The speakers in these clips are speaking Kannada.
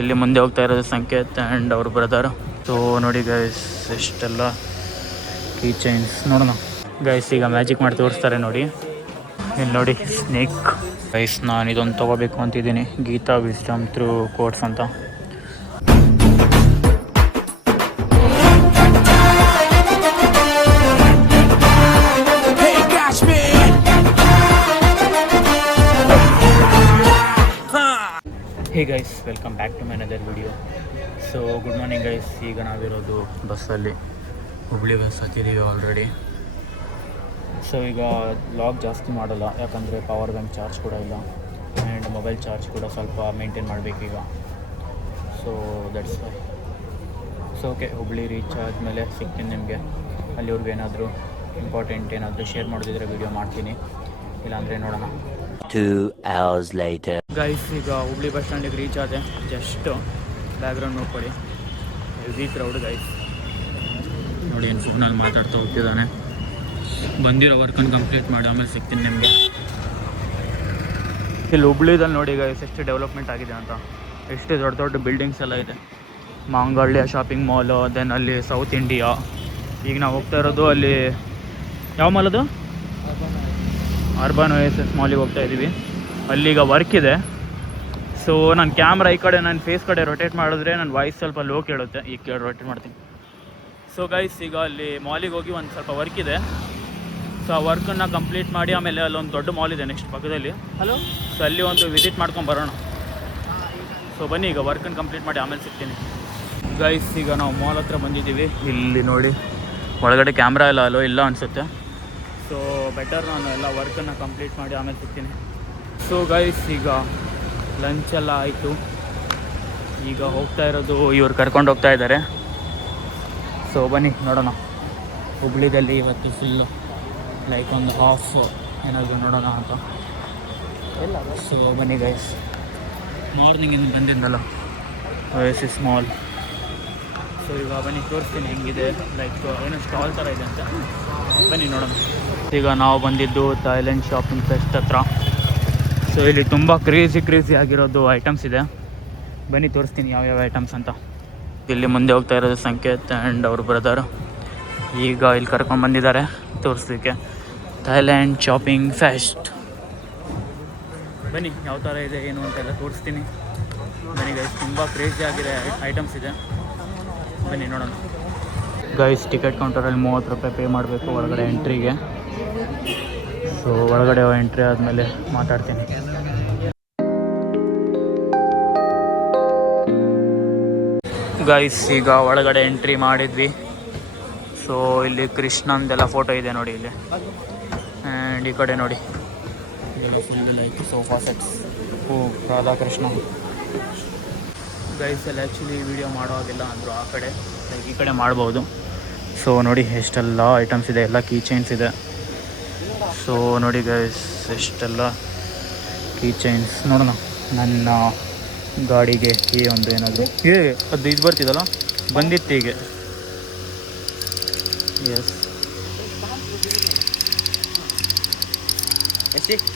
ಇಲ್ಲಿ ಮುಂದೆ ಹೋಗ್ತಾ ಇರೋದು ಸಂಕೇತ್ ಆ್ಯಂಡ್ ಅವ್ರ ಬ್ರದರ್. ಸೊ ನೋಡಿ ಗೈಸ್ ಎಷ್ಟೆಲ್ಲ ಕೀ ಚೈನ್ಸ್ ನೋಡೋಣ ಗೈಸ್. ಈಗ ಮ್ಯಾಜಿಕ್ ಮಾಡಿ ತೋರಿಸ್ತಾರೆ ನೋಡಿ. ಇಲ್ಲಿ ನೋಡಿ ಸ್ನೇಕ್ ಗೈಸ್. ನಾನು ಇದೊಂದು ತೊಗೋಬೇಕು ಅಂತಿದ್ದೀನಿ, ಗೀತಾ ವಿಸ್ಡಮ್ ಥ್ರೂ ಕೋರ್ಸ್ ಅಂತ. Hey guys, welcome back to my another video. So good morning guys. ಈಗ ನಾವಿರೋದು ಬಸ್ಸಲ್ಲಿ, ಹುಬ್ಳಿ ಬಸ್ ಹತ್ತಿದ್ದೀವಿ ಆಲ್ರೆಡಿ. ಸೊ ಈಗ ಲಾಗ್ ಜಾಸ್ತಿ ಮಾಡಲ್ಲ, ಯಾಕಂದರೆ ಪವರ್ ಬ್ಯಾಂಕ್ ಚಾರ್ಜ್ ಕೂಡ ಇಲ್ಲ ಆ್ಯಂಡ್ ಮೊಬೈಲ್ ಚಾರ್ಜ್ ಕೂಡ ಸ್ವಲ್ಪ ಮೇಂಟೈನ್ ಮಾಡಬೇಕೀಗ. So that's why. So okay, Hubli reach ಆದಮೇಲೆ ಸಿಗ್ತೀನಿ ನಿಮಗೆ. ಅಲ್ಲಿವ್ರಿಗೆ ಏನಾದರೂ ಇಂಪಾರ್ಟೆಂಟ್ ಏನಾದರೂ ಶೇರ್ ಮಾಡೋದಿದ್ರೆ ವಿಡಿಯೋ ಮಾಡ್ತೀನಿ, ಇಲ್ಲಾಂದರೆ ನೋಡೋಣ. 2 hours later. ಗೈಸ್ ಈಗ ಹುಬ್ಳಿ ಬಸ್ ಸ್ಟ್ಯಾಂಡಿಗೆ ರೀಚ್ ಆದೆ. ಜಸ್ಟ್ ಬ್ಯಾಕ್ಗ್ರೌಂಡ್ ನೋಡ್ಕೊಳ್ಳಿ, ಹೆವಿ ಕ್ರೌಡ್ ಗೈಸ್. ನೋಡಿ ಏನು ಫೋನಲ್ಲಿ ಮಾತಾಡ್ತಾ ಹೋಗ್ತಿದ್ದಾನೆ. ಬಂದಿರೋ ವರ್ಕನ್ನು ಕಂಪ್ಲೀಟ್ ಮಾಡಿ ಆಮೇಲೆ ಸಿಗ್ತೀನಿ ನಿಮಗೆ. ಇಲ್ಲಿ ಹುಬ್ಳಿದಲ್ಲಿ ನೋಡಿ ಗೈಸ್ ಎಷ್ಟು ಡೆವಲಪ್ಮೆಂಟ್ ಆಗಿದೆ ಅಂತ. ಎಷ್ಟು ದೊಡ್ಡ ದೊಡ್ಡ ಬಿಲ್ಡಿಂಗ್ಸ್ ಎಲ್ಲ ಇದೆ. ಮಾಂಗಲ್ಯ ಶಾಪಿಂಗ್ ಮಾಲು, ದೆನ್ ಅಲ್ಲಿ ಸೌತ್ ಇಂಡಿಯಾ. ಈಗ ನಾವು ಹೋಗ್ತಾ ಇರೋದು ಅಲ್ಲಿ ಯಾವ ಮಾಲ್ ಅದು? ಅರ್ಬನ್ OSS ಮಾಲಿಗೆ ಹೋಗ್ತಾ ಇದ್ದೀವಿ. ಅಲ್ಲಿಗ ವರ್ಕ್ ಇದೆ. ಸೊ ನನ್ನ ಕ್ಯಾಮ್ರಾ ಈ ಕಡೆ ನನ್ನ ಫೇಸ್ ಕಡೆ ರೊಟೇಟ್ ಮಾಡಿದ್ರೆ ನನ್ನ ವಾಯ್ಸ್ ಸ್ವಲ್ಪ ಲೋ ಕೇಳುತ್ತೆ. ಈಗ ರೊಟೇಟ್ ಮಾಡ್ತೀನಿ. ಸೊ ಗೈಸ್ ಈಗ ಅಲ್ಲಿ ಮಾಲಿಗೆ ಹೋಗಿ ಒಂದು ಸ್ವಲ್ಪ ವರ್ಕ್ ಇದೆ. ಸೊ ಆ ವರ್ಕನ್ನು ಕಂಪ್ಲೀಟ್ ಮಾಡಿ ಆಮೇಲೆ ಅಲ್ಲೊಂದು ದೊಡ್ಡ ಮಾಲ್ ಇದೆ ನೆಕ್ಸ್ಟ್ ಪಕ್ಕದಲ್ಲಿ. ಹಲೋ. ಸೊ ಅಲ್ಲಿ ಒಂದು ವಿಸಿಟ್ ಮಾಡ್ಕೊಂಡು ಬರೋಣ. ಸೊ ಬನ್ನಿ, ಈಗ ವರ್ಕನ್ನು ಕಂಪ್ಲೀಟ್ ಮಾಡಿ ಆಮೇಲೆ ಸಿಗ್ತೀನಿ. ಗೈಸ್ ಈಗ ನಾವು ಮಾಲ್ ಹತ್ರ ಬಂದಿದ್ದೀವಿ. ಇಲ್ಲಿ ನೋಡಿ ಒಳಗಡೆ ಕ್ಯಾಮ್ರಾ ಎಲ್ಲ ಅಲೋ ಇಲ್ಲ ಅನಿಸುತ್ತೆ. ಸೊ ಬೆಟರ್ ನಾನು ಎಲ್ಲ ವರ್ಕನ್ನು ಕಂಪ್ಲೀಟ್ ಮಾಡಿ ಆಮೇಲೆ ಸಿಗ್ತೀನಿ. ಸೊ ಗೈಸ್ ಈಗ ಲಂಚೆಲ್ಲ ಆಯಿತು. ಈಗ ಹೋಗ್ತಾ ಇರೋದು, ಇವ್ರು ಕರ್ಕೊಂಡು ಹೋಗ್ತಾ ಇದ್ದಾರೆ. ಸೊ ಬನ್ನಿ ನೋಡೋಣ. ಹುಬ್ಳಿದಲ್ಲಿ ಇವತ್ತು ಫುಲ್ ಲೈಕ್ ಒಂದು ಹಾಫ್ ಏನಾದರೂ ನೋಡೋಣ ಅಂತ. ಸೊ ಬನ್ನಿ ಗೈಸ್, ಮಾರ್ನಿಂಗಿಂದ ಬಂದಿದ್ದಲ್ಲ OSS ಮಾಲ್. ಸೊ ಈಗ ಬನ್ನಿ ತೋರಿಸ್ತೀನಿ ಹೆಂಗಿದೆ. ಲೈಕ್ ಏನೋ ಸ್ಟಾಲ್ ಥರ ಇದೆ ಅಂತ. ಬನ್ನಿ ನೋಡೋಣ. ಈಗ ನಾವು ಬಂದಿದ್ದು ಥೈಲ್ಯಾಂಡ್ ಶಾಪಿಂಗ್ ಫೆಸ್ಟ್ ಹತ್ರ. ಸೊ ಇಲ್ಲಿ ತುಂಬ ಕ್ರೇಜಿ ಆಗಿರೋದು ಐಟಮ್ಸ್ ಇದೆ. ಬನ್ನಿ ತೋರಿಸ್ತೀನಿ ಯಾವ್ಯಾವ ಐಟಮ್ಸ್ ಅಂತ. ಇಲ್ಲಿ ಮುಂದೆ ಹೋಗ್ತಾ ಇರೋದು ಸಂಕೇತ್ ಆ್ಯಂಡ್ ಅವ್ರ ಬ್ರದರ್. ಈಗ ಇಲ್ಲಿ ಕರ್ಕೊಂಡು ಬಂದಿದ್ದಾರೆ ತೋರಿಸ್ಲಿಕ್ಕೆ ಥೈಲ್ಯಾಂಡ್ ಶಾಪಿಂಗ್ ಫೆಸ್ಟ್. ಬನ್ನಿ ಯಾವ ಥರ ಇದೆ ಏನು ಅಂತೆಲ್ಲ ತೋರಿಸ್ತೀನಿ. ಬನ್ನಿ ಗೈಸ್, ತುಂಬ ಕ್ರೇಜಿ ಆಗಿದೆ ಐಟಮ್ಸ್ ಇದೆ. ಬನ್ನಿ ನೋಡೋಣ. ಗೈಸ್ ಟಿಕೆಟ್ ಕೌಂಟರಲ್ಲಿ 30 ರೂಪಾಯಿ ಪೇ ಮಾಡಬೇಕು ಒಳಗಡೆ ಎಂಟ್ರಿಗೆ. ಸೊ ಒಳಗಡೆ ಎಂಟ್ರಿ ಆದಮೇಲೆ ಮಾತಾಡ್ತೀನಿ. ಗೈಸ್ ಈಗ ಒಳಗಡೆ ಎಂಟ್ರಿ ಮಾಡಿದ್ವಿ. ಸೊ ಇಲ್ಲಿ ಕೃಷ್ಣಂದೆಲ್ಲ ಫೋಟೋ ಇದೆ ನೋಡಿ ಇಲ್ಲಿ. ಆ್ಯಂಡ್ ಈ ಕಡೆ ನೋಡಿ ಇದೆಲ್ಲ full like sofa sets. Radhakrishna. Guys ಎಲ್ಲ ಆ್ಯಕ್ಚುಲಿ ವಿಡಿಯೋ ಮಾಡೋ ಹಾಗಿಲ್ಲ ಅಂದರು, ಆ ಕಡೆ ಲೈಕ್ ಈ ಕಡೆ ಮಾಡ್ಬೋದು. ಸೊ ನೋಡಿ ಎಷ್ಟೆಲ್ಲ ಐಟಮ್ಸ್ ಇದೆ, ಎಲ್ಲ ಕೀ ಚೈನ್ಸ್ ಇದೆ. ಸೊ ನೋಡಿ ಗೈಸ್ ಎಷ್ಟೆಲ್ಲ ಕೀ ಚೈನ್ಸ್. ನೋಡೋಣ ನನ್ನ ಗಾಡಿಗೆ ಕೀ ಒಂದು ಏನಾದರೂ ಅದು ಇದು ಬರ್ತಿದಲ್ಲ, ಬಂದಿತ್ತು ಹೀಗೆ. ಎಸ್,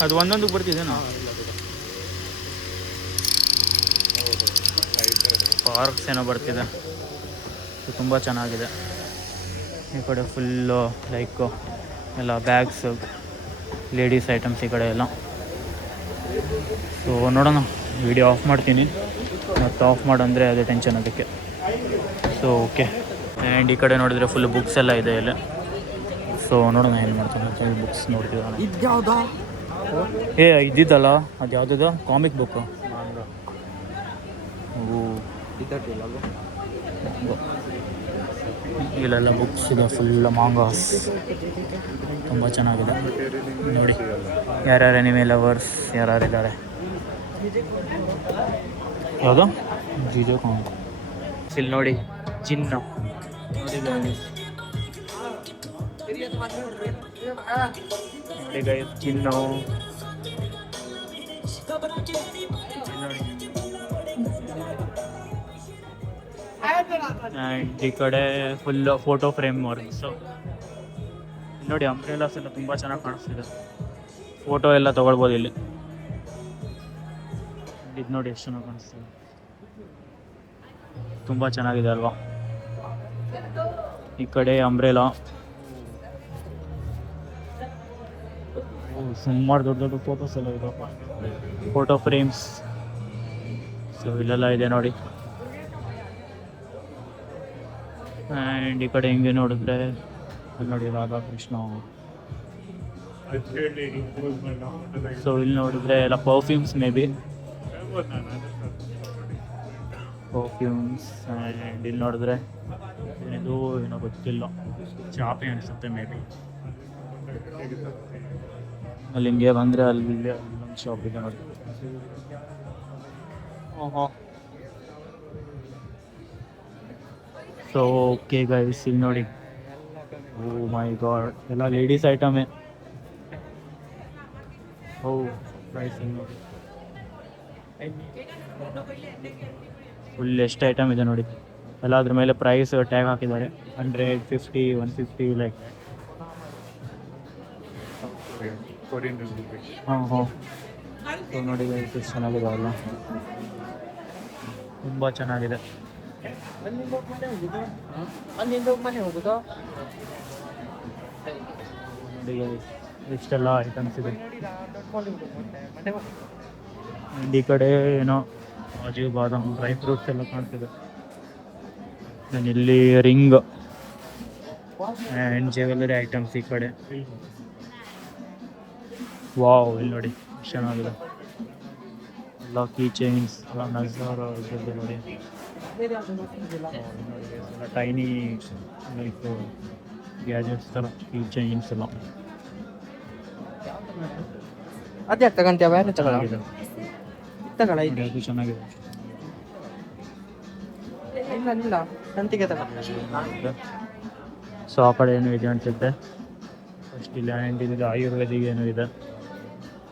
ಅದು ಒಂದೊಂದಕ್ಕೆ ಬರ್ತಿದ್ದೇನೋ. ಪಾರ್ಕ್ಸ್ ಏನೋ ಬರ್ತಿದೆ. ಸೊ ತುಂಬ ಚೆನ್ನಾಗಿದೆ. ಈ ಕಡೆ ಫುಲ್ಲು ಲೈಕ್ ಎಲ್ಲ ಬ್ಯಾಗ್ಸ್, ಲೇಡೀಸ್ ಐಟಮ್ಸ್ ಈ ಕಡೆ ಎಲ್ಲ. ಸೊ ನೋಡೋಣ, ವಿಡಿಯೋ ಆಫ್ ಮಾಡ್ತೀನಿ. ಮತ್ತು ಆಫ್ ಮಾಡಂದರೆ ಅದೇ ಟೆನ್ಷನ್ ಅದಕ್ಕೆ. So okay. ಆ್ಯಂಡ್ ಈ ಕಡೆ ನೋಡಿದರೆ ಫುಲ್ ಬುಕ್ಸ್ ಎಲ್ಲ ಇದೆ ಇಲ್ಲಿ. ಸೊ ನೋಡೋಣ ಏನು ಮಾಡ್ತಾನೆ ಅಂತ ಹೇಳಿ ಬುಕ್ಸ್ ನೋಡ್ತಿದ್ದಾನೆ. ಇದ್ಯಾವುದಾ ಇದ್ದಿದ್ದಲ್ಲ, ಅದು ಯಾವುದದ ಕಾಮಿಕ್ ಬುಕ್ಕು. ಇಲ್ಲೆಲ್ಲ ಬುಕ್ಸ್ ಇದೆ, ಫುಲ್ ಮಾಂಗಾಸ್. ತುಂಬ ಚೆನ್ನಾಗಿದೆ ನೋಡಿ. ಯಾರ್ಯಾರು ಎನಿಮೆ ಲವರ್ಸ್ ಯಾರ್ಯಾರಿದ್ದಾರೆ. ಯಾವುದು ಜಿಜೋ ಕಾಂಗ್. ಇಲ್ಲಿ ನೋಡಿ ಜಿನ್ನ ನೋಡಿ ಗೈಸ್, ಜಿನ್ನು. ಆ್ಯಂಡ್ ಈ ಕಡೆ ಫುಲ್ ಫೋಟೋ ಫ್ರೇಮ್ ವರ್ಕ್ಸ್ ನೋಡಿ. ಅಂಬ್ರೆಲಾಸ್ ಎಲ್ಲ ತುಂಬ ಚೆನ್ನಾಗಿ ಕಾಣಿಸ್ತಿದೆ. ಫೋಟೋ ಎಲ್ಲ ತೊಗೊಳ್ಬೋದು ಇಲ್ಲಿ. ಇದು ನೋಡಿ ಎಷ್ಟು ಚೆನ್ನಾಗಿ ಕಾಣಿಸ್ತಿದೆ. ತುಂಬ ಚೆನ್ನಾಗಿದೆ ಅಲ್ವಾ. ಈ ಕಡೆ ಅಂಬ್ರೆಲಾ, ಸುಮಾರು ದೊಡ್ಡ ದೊಡ್ಡ ಫೋಟೋಸ್ ಎಲ್ಲ ಇದಪ್ಪ, ಫೋಟೋ ಫ್ರೇಮ್ಸ್. ಸೊ ಇಲ್ಲೆಲ್ಲ ಇದೆ ನೋಡಿ. ಆ್ಯಂಡ್ ಈ ಕಡೆ ಹಿಂಗೆ ನೋಡಿದ್ರೆ ನೋಡಿ ರಾಧಾಕೃಷ್ಣ. ಸೊ ಇಲ್ಲಿ ನೋಡಿದ್ರೆ ಎಲ್ಲ perfumes, may be perfumes. And ಇಲ್ಲಿ ನೋಡಿದ್ರೆ ಏನಿದು ಏನೋ ಗೊತ್ತಿಲ್ಲ, ಚಾಪೆ ಅನಿಸುತ್ತೆ ಮೇ ಬಿ. ಅಲ್ಲಿ ಹಿಂಗೆ ಬಂದರೆ ಅಲ್ಲಿ ಒಂದು ಶಾಪ್ ಇದೆ ನೋಡಿ. ಸೊ ಓಕೆ ಗೈಸ್, ಇಲ್ಲಿ ನೋಡಿ. ಓ ಮೈ ಗಾಡ್, ಎಲ್ಲ ಲೇಡೀಸ್ ಐಟಮೇ. ಓ ಪ್ರೈಸ್ ನೋಡಿ, ಫುಲ್ ಎಷ್ಟು ಐಟಮ್ ಇದೆ ನೋಡಿ. ಎಲ್ಲ ಅದ್ರ ಮೇಲೆ ಪ್ರೈಸ್ ಟ್ಯಾಗ್ ಹಾಕಿದ್ದಾರೆ, 100, 50, 150 ಲೈಕ್. ಹಾಂ ಸೊ ನೋಡಿ ಗೈಸ್, ಎಷ್ಟು ಚೆನ್ನಾಗಿದೆ ಅಲ್ಲ, ತುಂಬ ಚೆನ್ನಾಗಿದೆ. ನೋಡಿ ಇಷ್ಟೆಲ್ಲ ಐಟಮ್ಸ್ ಇದೆ. ಈ ಕಡೆ ಏನೋ ಕಾಜು ಬಾದಾಮ್ ಡ್ರೈ ಫ್ರೂಟ್ಸ್ ಎಲ್ಲ ಕಾಣ್ತಿದೆ. ನಾನು ಇಲ್ಲಿ ರಿಂಗ್ ಆ್ಯಂಡ್ ಜ್ಯುವೆಲರಿ ಐಟಮ್ಸ್ ಈ ಕಡೆ. ವಾವ್, ಇಲ್ಲಿ ನೋಡಿ ಎಷ್ಟು ಚೆನ್ನಾಗಿದೆ. ಎಲ್ಲ ಕೀ ಚೈನ್ಸ್ ಎಲ್ಲ ನಜಾರ ಇದೆ ನೋಡಿ. ಎಲ್ಲ ಟೈನಿ ಲೈಕ್ ಗ್ಯಾಜೆಟ್ಸ್ ಥರ ಕೀ ಚೈನ್ಸ್ ಎಲ್ಲ ಅದ್ಯಾಕೆ ತಗೊಂತೀಯ? ಚೆನ್ನಾಗಿದೆ. ಇದು ಚೆನ್ನಾಗಿದೆ. ಇಲ್ಲ ಸಂತಿಗೆ ತಗೋ. ಸೊ ಆ ಕಡೆ ಏನು ಇದೆ ಅನಿಸುತ್ತೆ ಫಸ್ಟ್ ಇಲ್ಲಿ. ಆ್ಯಂಡ್ ಇದು ಆಯುರ್ವೇದಿಕ್ ಏನೋ ಇದೆ.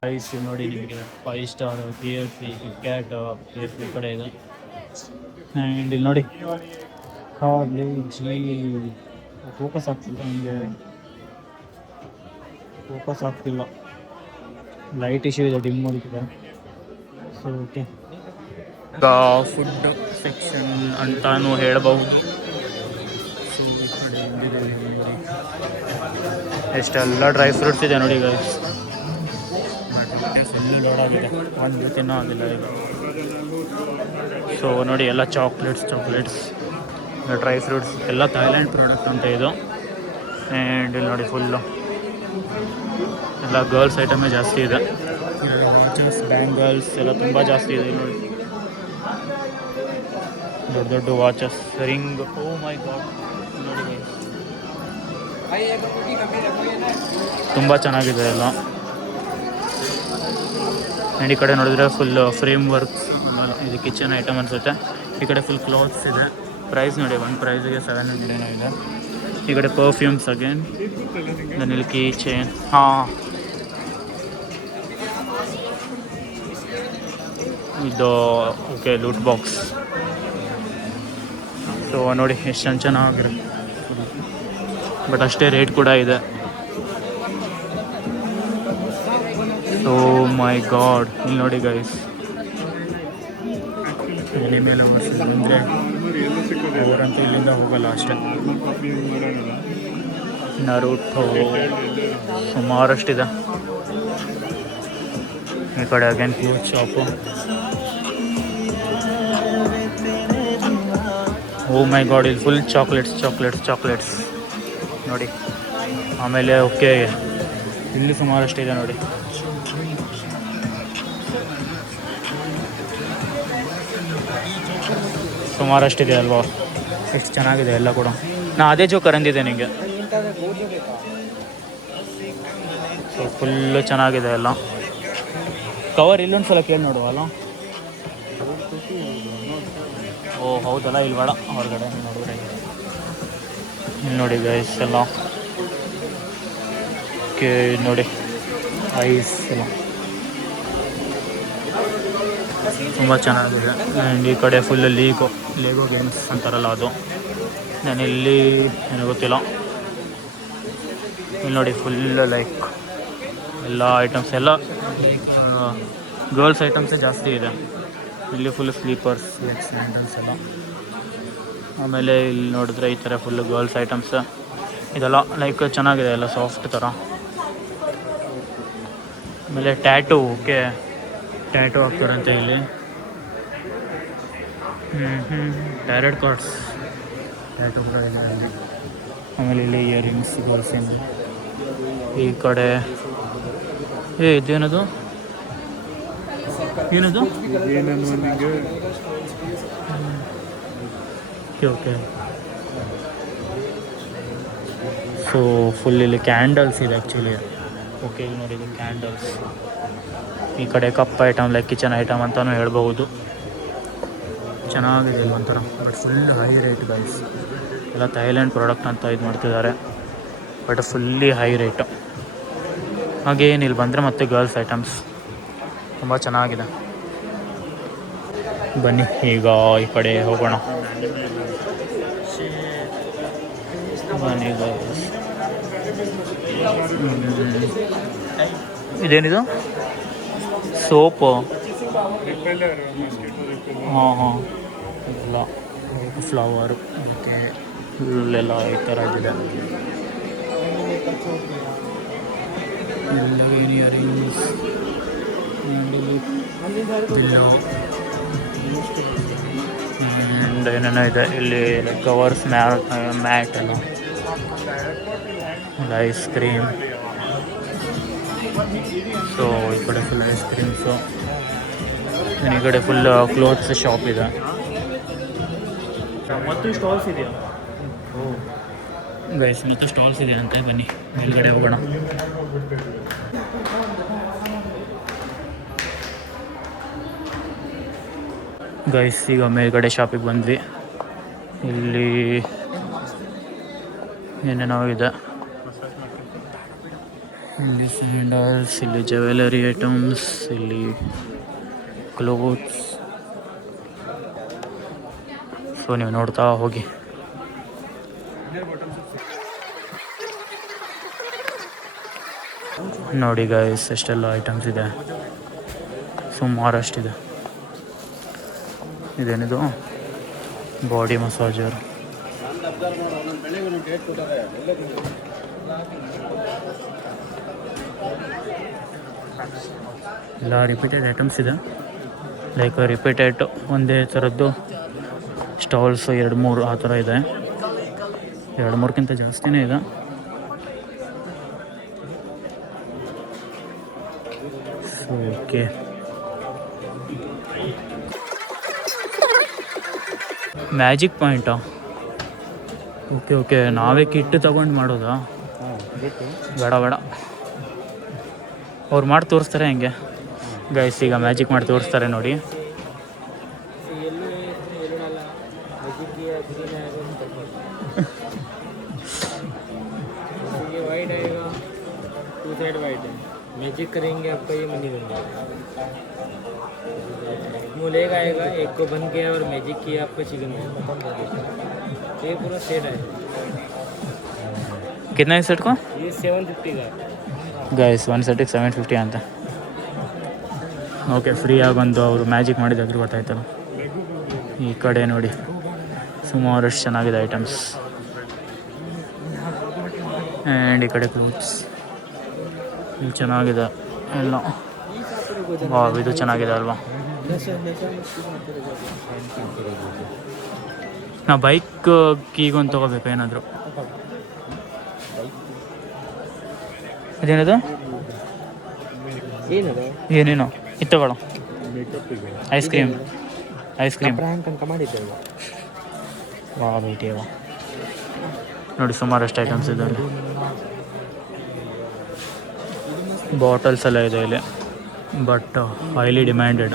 ಪ್ರೈಸ್ ನೋಡಿ ನಿಮಗೆ 5 ಸ್ಟಾರ್, KFC, ಕಿಟ್ಕ್ಯಾಟ್, KFC ಈ ಕಡೆ ಇದೆ. ಆ್ಯಂಡ್ ಇಲ್ಲಿ ನೋಡಿ ಫೋಕಸ್ ಆಗ್ತಿಲ್ಲ, ನಿಮಗೆ ಫೋಕಸ್ ಆಗ್ತಿಲ್ಲ, ಲೈಟ್ ಇಶ್ಯೂ ಇದೆ, ಡಿಮ್ ಮಾಡಿದೆ. ಸೊ ಓಕೆ, ಫುಡ್ ಸೆಕ್ಷನ್ ಅಂತಾನು ಹೇಳ್ಬೋದು. ಸೊ ಈ ಕಡೆ ಇಲ್ಲಿದೆ ನೋಡಿ, ಎಷ್ಟೆಲ್ಲ ಡ್ರೈ ಫ್ರೂಟ್ಸ್ ಇದೆ ನೋಡಿ ಗೈಸ್. ಫುಲ್ ಲೋಡಾಗಿದೆ, ಒಂದು ತಿನ್ನೋ ಆಗಿಲ್ಲ ಈಗ. ಸೊ ನೋಡಿ ಎಲ್ಲ ಚಾಕ್ಲೇಟ್ಸ್, ಡ್ರೈ ಫ್ರೂಟ್ಸ್ ಎಲ್ಲ ಥೈಲ್ಯಾಂಡ್ ಪ್ರಾಡಕ್ಟ್ ಅಂತ ಇದು. ಆ್ಯಂಡ್ ಇಲ್ಲಿ ನೋಡಿ ಫುಲ್ಲು ಎಲ್ಲ ಗರ್ಲ್ಸ್ ಐಟಮೇ ಜಾಸ್ತಿ ಇದೆ. ವಾಚಸ್, ಬ್ಯಾಂಗಲ್ಸ್ ಎಲ್ಲ ತುಂಬ ಜಾಸ್ತಿ ಇದೆ ನೋಡಿ. ದೊಡ್ಡ ದೊಡ್ಡ ವಾಚಸ್, ರಿಂಗ್. ಓ ಮೈ ಗಾಡ್, ನೋಡಿ ತುಂಬ ಚೆನ್ನಾಗಿದೆ ಎಲ್ಲ. ಆ್ಯಂಡ್ ಈ ಕಡೆ ನೋಡಿದ್ರೆ ಫುಲ್ ಫ್ರೇಮ್ ವರ್ಕ್ಸ್, ಇದು ಕಿಚನ್ ಐಟಮ್ ಅನಿಸುತ್ತೆ. ಈ ಕಡೆ ಫುಲ್ ಕ್ಲಾತ್ಸ್ ಇದೆ. ಪ್ರೈಸ್ ನೋಡಿ, ಒಂದು ಪ್ರೈಸಿಗೆ 700 ಇದೆ. ಈ ಕಡೆ ಪರ್ಫ್ಯೂಮ್ಸ್ ಅಗೇನ್, ಇಲ್ಲಿ ಕೀ ಚೈನ್. ಹಾಂ, ಇದು ಓಕೆ ಲೂಟ್ ಬಾಕ್ಸ್. ಸೊ ನೋಡಿ ಎಷ್ಟು ಚೆನ್ನಾಗಿದೆ, ಬಟ್ ಅಷ್ಟೇ ರೇಟ್ ಕೂಡ ಇದೆ. ಓ ಮೈ ಗಾಡ್, ಇಲ್ಲಿ ನೋಡಿ ಗೈಸ್, ಎನಿಮೇಲ್ ಅವರ್ಸ್ ಅಂದರೆ ಅವರಂತೂ ಇಲ್ಲಿಂದ ಹೋಗಲ್ಲ ಅಷ್ಟೇ. ನರುಟೋ ಸುಮಾರಷ್ಟಿದೆ. ಈ ಕಡೆ ಅಗೇನ್ ಕ್ಲೋತ್ ಶಾಪು. ಓ ಮೈ ಗಾಡ್, ಇಲ್ಲಿ ಫುಲ್ ಚಾಕ್ಲೇಟ್ಸ್ ನೋಡಿ. ಆಮೇಲೆ ಓಕೆ, ಇಲ್ಲಿ ಸುಮಾರಷ್ಟಿದೆ ನೋಡಿ. ಸುಮಾರಷ್ಟಿದೆ ಅಲ್ವಾ, ಎಷ್ಟು ಚೆನ್ನಾಗಿದೆ ಎಲ್ಲ ಕೂಡ. ನಾ ಅದೇ ಜೋಕರ್ ಅಂದಿದ್ದೆ ನಿಮಗೆ. ಸೊ ಫುಲ್ಲು ಚೆನ್ನಾಗಿದೆ ಎಲ್ಲ. ಕವರ್ ಇಲ್ಲೊಂದು ಸಲ ಕೇಳಿ ನೋಡುವಲ್ಲ. ಓ ಹೌದಲ್ಲ, ಇಲ್ಲಿ ಬೇಡ, ಹೊರಗಡೆ ನೋಡಿದ್ರೆ. ಇಲ್ಲಿ ನೋಡಿ ಗೈಸ್ ಎಲ್ಲ ಓಕೆ, ನೋಡಿ ಐಸ್ ಎಲ್ಲ ತುಂಬ ಚೆನ್ನಾಗಿದೆ. ಆ್ಯಂಡ್ ಈ ಕಡೆ ಫುಲ್ ಲೇಗೋ ಗೇಮ್ಸ್ ಅಂತಾರಲ್ಲ ಅದು. ನಾನು ಇಲ್ಲಿ ಏನೋ ಗೊತ್ತಿಲ್ಲ. ಇಲ್ಲಿ ನೋಡಿ ಫುಲ್ ಲೈಕ್ ಎಲ್ಲ ಐಟಮ್ಸ್ ಎಲ್ಲ ಗರ್ಲ್ಸ್ ಐಟಮ್ಸೇ ಜಾಸ್ತಿ ಇದೆ. ಇಲ್ಲಿ ಫುಲ್ ಸ್ಲೀಪರ್ಸ್ ಸ್ಯಾಂಡಲ್ಸ್ ಎಲ್ಲ. ಆಮೇಲೆ ಇಲ್ಲಿ ನೋಡಿದ್ರೆ ಈ ಥರ ಫುಲ್ ಗರ್ಲ್ಸ್ ಐಟಮ್ಸ್ ಇದೆಲ್ಲ ಲೈಕ್ ಚೆನ್ನಾಗಿದೆ ಎಲ್ಲ ಸಾಫ್ಟ್ ಥರ. ಆಮೇಲೆ ಟ್ಯಾಟೂ, ಓಕೆ ಟ್ಯಾಟೂ ಹಾಕ್ತಾರಂತೆ ಇಲ್ಲಿ. ಟ್ಯಾರೆಡ್ ಕಾರ್ಡ್ಸ್ ಟ್ಯಾಟೂ ಕೂಡ ಇದೆ ಅಲ್ಲಿ. ಆಮೇಲೆ ಇಲ್ಲಿ ಇಯರಿಂಗ್ಸ್ ಗರ್ಲ್ಸಿಂದು. ಈ ಕಡೆ ಇದೇನದು ಏನದು ಓಕೆ. ಸೊ ಫುಲ್ ಇಲ್ಲಿ ಕ್ಯಾಂಡಲ್ಸ್ ಇದೆ ಆ್ಯಕ್ಚುಲಿ. ಓಕೆ ಇಲ್ಲಿ ನೋಡಿ ಇದು ಕ್ಯಾಂಡಲ್ಸ್. ಈ ಕಡೆ cup item like kitchen item ಅಂತಲೂ ಹೇಳ್ಬಹುದು. ಚೆನ್ನಾಗಿದೆ ಇಲ್ಲಿ ಒಂಥರ, but full high rate guys. ಎಲ್ಲ ಥೈಲ್ಯಾಂಡ್ ಪ್ರಾಡಕ್ಟ್ ಅಂತ ಇದು ಮಾಡ್ತಿದ್ದಾರೆ, ಬಟ್ ಫುಲ್ಲಿ ಹೈ ರೇಟು. ಹಾಗೇನು ಇಲ್ಲಿ ಬಂದರೆ ಮತ್ತೆ ಗರ್ಲ್ಸ್ ಐಟಮ್ಸ್ ತುಂಬ ಚೆನ್ನಾಗಿದೆ. ಬನ್ನಿ ಈಗ ಈ ಕಡೆ ಹೋಗೋಣ. ಬನ್ನಿ ಗೈಸ್. ಇದೇನಿದು ಸೋಪು? ಹಾಂ ಎಲ್ಲ ಫ್ಲವರು ಮತ್ತು ಇಲ್ಲೆಲ್ಲ ಈ ಥರ ಇದಿದೆ. ಎಲ್ಲ ಇಯರಿಂಗ್ಸ್ ಏನೇನೋ ಇದೆ ಇಲ್ಲಿ. ಕವರ್ಸ್ ಮ್ಯಾಟ್ ಎಲ್ಲ, ಐಸ್ ಕ್ರೀಮ್. ಸೊ ಈ ಕಡೆ ಫುಲ್ ಐಸ್ ಕ್ರೀಮ್ಸು. ಈ ಕಡೆ ಫುಲ್ ಕ್ಲೋತ್ಸ್ ಶಾಪ್ ಇದೆ ಮತ್ತು ಸ್ಟಾಲ್ಸ್ ಇದೆಯಾ? ಗೈಸ್ ಮತ್ತು ಸ್ಟಾಲ್ಸ್ ಇದೆ ಅಂತ. ಬನ್ನಿ ಮೇಲ್ಗಡೆ ಹೋಗೋಣ. ಗೈಸ್ ಈಗ ಮೇಲ್ಗಡೆ ಶಾಪಿಗೆ ಬಂದ್ವಿ. ಇಲ್ಲಿ ಏನೇನೋ ಇದೆ. ಇಲ್ಲಿ ಸ್ಯಾಂಡಲ್ಸ್, ಇಲ್ಲಿ ಜ್ಯುವೆಲರಿ ಐಟಮ್ಸ್, ಇಲ್ಲಿ ಕ್ಲೋತ್ಸ್. ಸೊ ನೀವು ನೋಡ್ತಾ ಹೋಗಿ. ನೋಡಿ ಗೈಸ್ ಎಷ್ಟೆಲ್ಲ ಐಟಮ್ಸ್ ಇದೆ, ಸುಮಾರಷ್ಟಿದೆ. ಇದೇನಿದು? Body massager. ಎಲ್ಲ ರಿಪೀಟೆಡ್ ಐಟಮ್ಸ್ ಇದೆ, ಲೈಕ್ ರಿಪೀಟೆಡ್ ಒಂದೇ ಥರದ್ದು ಸ್ಟಾಲ್ಸ್ 2-3 ಆ ಥರ ಇದೆ. 2-3ಕ್ಕಿಂತ ಜಾಸ್ತಿನೇ ಇದೆ. ಸೊ ಓಕೆ, ಮ್ಯಾಜಿಕ್ ಪಾಯಿಂಟಾ? ಓಕೆ ಓಕೆ, ನಾವೇ ಕಿಟ್ ತಗೊಂಡು ಮಾಡೋದಾ? ಬೇಡ ಬೇಡ, ಅವ್ರು ಮಾಡಿ ತೋರಿಸ್ತಾರೆ ಹೆಂಗೆ ಗೈಸ್. ಈಗ ಮ್ಯಾಜಿಕ್ ಮಾಡಿ ತೋರಿಸ್ತಾರೆ ನೋಡಿ. मैजिक करेंगे आपका ये मनी बन जाएगा. मुँह लेगा आएगा, एक को बन गया और मैजिक किया आपका चिकन ये पूरा सेट है. कितना है सेट को? ये 750 का ಗೈಸ್. 1 ಸೆಟ್ಟಿಗೆ 750 ಅಂತ. ಓಕೆ, ಫ್ರೀಯಾಗಿ ಬಂದು ಅವರು ಮ್ಯಾಜಿಕ್ ಮಾಡಿದಾದ್ರು ಗೊತ್ತಾಯ್ತಲ್ಲ. ಈ ಕಡೆ ನೋಡಿ ಸುಮಾರಷ್ಟು ಚೆನ್ನಾಗಿದೆ ಐಟಮ್ಸ್. ಆ್ಯಂಡ್ ಈ ಕಡೆ ಕ್ಲೋತ್ಸ್ ಇಲ್ಲಿ ಚೆನ್ನಾಗಿದೆ ಎಲ್ಲ. ಇದು ಚೆನ್ನಾಗಿದೆ ಅಲ್ವಾ? ನಾ ಬೈಕ್ ಕೀಗೊಂದು ತೊಗೋಬೇಕು ಏನಾದರೂ. ಇದೇನದು? ಏನೇನೋ ಇದು ತಗೊಳ್ಳೋ. ಐಸ್ ಕ್ರೀಮ್ ವಾ ಬೇಟಿ ವಾ. ನೋಡಿ ಸುಮಾರಷ್ಟು ಐಟಮ್ಸ್ ಇದೆ ಅಲ್ಲಿ. ಬಾಟಲ್ಸ್ ಎಲ್ಲ ಇದೆ ಇಲ್ಲಿ, but highly demanded.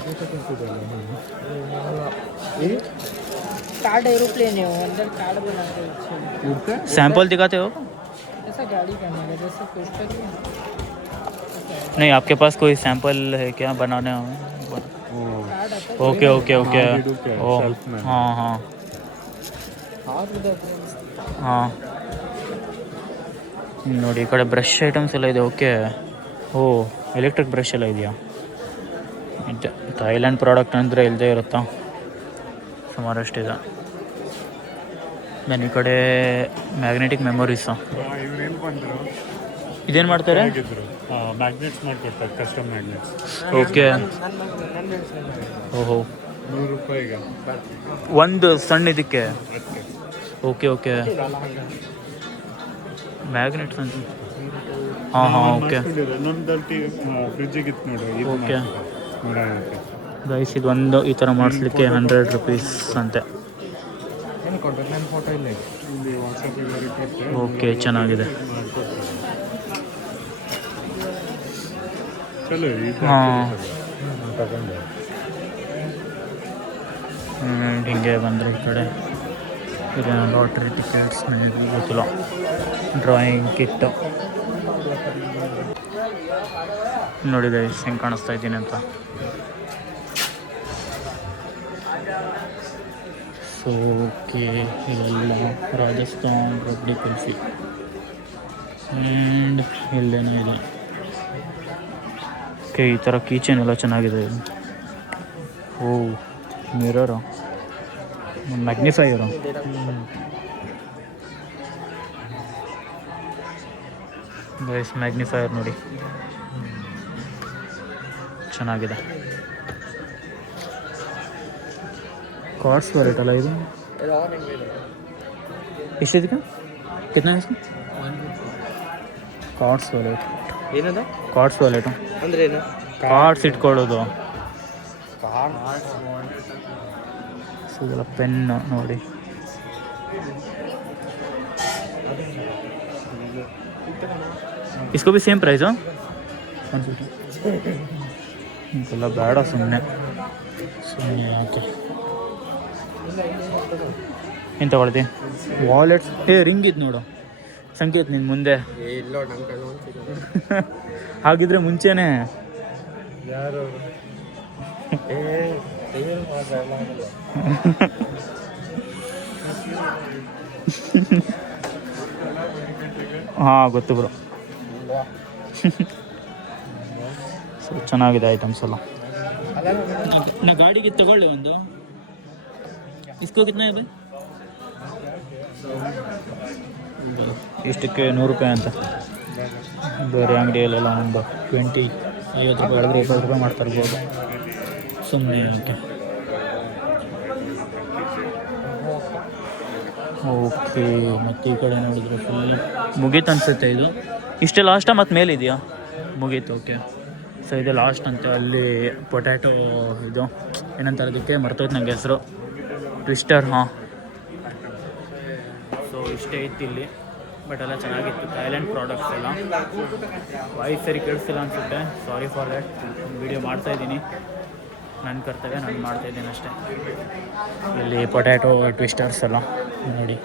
Card aeroplane है वो, अंदर कार्ड बनाते हैं. सैंपल दिखाते हो? ऐसा गाड़ी का है जैसे पोस्टर ही है. नहीं, आपके पास कोई सैंपल है क्या बनाने? Okay okay okay. ओ हाँ हाँ हाँ. ನೋಡಿ ಈ ಕಡೆ ಬ್ರಷ್ ಐಟಮ್ಸ್ ಎಲ್ಲ ಇದೆ. ಓಕೆ, ಓ ಎಲೆಕ್ಟ್ರಿಕ್ ಬ್ರಷ್ ಎಲ್ಲ ಇದೆಯಾ? ಇದೆ ಥೈಲ್ಯಾಂಡ್ ಪ್ರಾಡಕ್ಟ್ ಅಂದರೆ ಇಲ್ಲದೆ ಇರುತ್ತಾ, ಸುಮಾರಷ್ಟಿದೆ. ನಾನು ಈ ಕಡೆ ಮ್ಯಾಗ್ನೆಟಿಕ್ ಮೆಮೊರೀಸು ಇವ್ರೇನು ಬಂದರು ಇದೇನು ಮಾಡ್ತಾರೆ? ಮ್ಯಾಗ್ನೆಟ್ಸ್ ಮಾಡ್ಕೊಡ್ತಾರೆ, ಕಸ್ಟಮ್ ಮ್ಯಾಗ್ನೆಟ್ಸ್. ಓಕೆ. ಓಹೋ, ₹100 ಒಂದು ಸಣ್ಣ ಇದಕ್ಕೆ. ಓಕೆ ಓಕೆ, ಮ್ಯಾಗ್ನೆಟ್ಸ್ ಅಂತ. ಹಾಂ ಹಾಂ, ಓಕೆ ಇನ್ನೊಂದಲ್ಲಿ ಫ್ರಿಜ್ಜಿಗೆ ಇತ್ತು ನೋಡಿ. ಓಕೆ ₹150. ಗೈಸ್, ಇದೊಂದು ಈ ಥರ ಮಾಡಿಸ್ಲಿಕ್ಕೆ ₹100 ಅಂತೆ. ಇಲ್ಲಿ ವಾಟ್ಸಪ್ಪಿಗೆ ರಿಪೋರ್ಟ್ ಓಕೆ, ಚೆನ್ನಾಗಿದೆ. ಚಲೋ ಹಾಂ, ತಗೊಂಡೆ. ಹಿಂಗೆ ಬಂದರೆ ಈ ಕಡೆ ಇದೇನೋ ಲಾಟ್ರಿ ಟಿಕೆಟ್ಸ್, ನನಗೆ ಗೊತ್ತಿಲ್ಲ. ಡ್ರಾಯಿಂಗ್ ಕಿಟ್ಟು ನೋಡಿ ಗೈಸ್, ಹೆಂಗೆ ಕಾಣಿಸ್ತಾ ಇದ್ದೀನಿ ಅಂತ. ಸೊ ಓಕೆ, ಇವೆಲ್ಲ ರಾಜಸ್ಥಾನ್ ರೊಟ್ಟಿ ಕುಲ್ಫಿ. ಆ್ಯಂಡ್ ಇಲ್ಲೇನೋ ಇದೆ. ಓಕೆ, ಈ ಥರ ಕೀಚೆನ್ ಎಲ್ಲ ಚೆನ್ನಾಗಿದೆ. ಇದು ಓ, ಮಿರರು, ಮ್ಯಾಗ್ನಿಫೈಯರು. ಗೈಸ್, ಮ್ಯಾಗ್ನಿಫೈಯರ್ ನೋಡಿ, ಚೆನ್ನಾಗಿದೆ. ಕಾರ್ಡ್ಸ್ ವಾಲೆಟ್ ಅಲ್ಲ ಇದು? ಎಷ್ಟಿದಕ್ಕೆ? ಕಿತ್ನಾ ಇಸ್ಕಾ? Cards wallet. ಏನದ ಕಾರ್ಡ್ಸ್ ವಾಲೆಟು ಅಂದ್ರೆ ಏನು? ಕಾರ್ಡ್ಸ್ ಇಟ್ಕೊಳ್ಳೋದು. ಸೊ ಇದೆಲ್ಲ ಪೆನ್ ನೋಡಿ. इसको भी सेम प्राइस हो? 150. ಇದೆಲ್ಲ ಬೇಡ, ಸುಮ್ಮನೆ ಯಾಕೆ ಏನು ತಗೊಳ್ತಿ? ವಾಲೆಟ್ಸ್. ರಿಂಗ್ ಇದು ನೋಡು, ಸಂಕೇತ್ ನಿನ್ನ ಮುಂದೆ. ಹಾಗಿದ್ರೆ ಮುಂಚೆನೇ ಯಾರು ಹಾಂ, ಗೊತ್ತು ಬ್ರೋ. ಸೊ ಚೆನ್ನಾಗಿದೆ ಐಟಮ್ಸ್ ಎಲ್ಲ. ನಾ ಗಾಡಿಗೆ ತಗೊಳ್ಳಿ ಒಂದು. ಇಸ್ಕೋ ಕಿತ್ನಾ ಇದೆ? ಇಷ್ಟಕ್ಕೆ ₹100 ಅಂತ. ಬೇರೆ ಅಂಗಡಿಯಲ್ಲೆಲ್ಲ ಒಂದು 20-50 ರೂಪಾಯಿ ಹೇಳಿದ್ರೆ 20 ರೂಪಾಯಿ ಮಾಡ್ತಾ ಇರ್ಬೋದು, ಸುಮ್ಮನೆ ಅಂತ. ಓಕೆ, ಮತ್ತು ಈ ಕಡೆ ನೋಡಿದ್ರೆ ಫುಲ್ ಮುಗೀತು ಅನಿಸುತ್ತೆ. ಇದು ಇಷ್ಟೇ ಲಾಸ್ಟಾ ಮತ್ತು ಮೇಲಿದೆಯಾ? ಮುಗೀತು. ಓಕೆ, ಸೊ ಇದು ಲಾಸ್ಟ್ ಅಂತೆ. ಅಲ್ಲಿ ಪೊಟ್ಯಾಟೊ ಇದು ಏನಂತಾರೆ ಅದಕ್ಕೆ, ಮರ್ತೋಯ್ತು ನನಗೆ ಹೆಸರು. ಟ್ವಿಸ್ಟರ್. ಹಾಂ, ಸೊ ಇಷ್ಟೇ ಇತ್ತು ಇಲ್ಲಿ. ಬಟ್ ಎಲ್ಲ ಚೆನ್ನಾಗಿತ್ತು, ಥೈಲ್ಯಾಂಡ್ ಪ್ರಾಡಕ್ಟ್ಸ್ ಎಲ್ಲ. ವಾಯ್ಸ್ ಸರಿ ಕೇಳಿಸ್ತಿಲ್ಲ ಅನಿಸುತ್ತೆ, ಸಾರಿ ಫಾರ್ ದ್ಯಾಟ್. ವೀಡಿಯೋ ಮಾಡ್ತಾಯಿದ್ದೀನಿ, ನನ್ನ ಕರ್ತವ್ಯ ನಾನು ಮಾಡ್ತಾಯಿದ್ದೀನಿ ಅಷ್ಟೇ. ಇಲ್ಲಿ ಪೊಟ್ಯಾಟೊ ಟ್ವಿಸ್ಟರ್ಸ್ ಎಲ್ಲ ನೋಡಿ.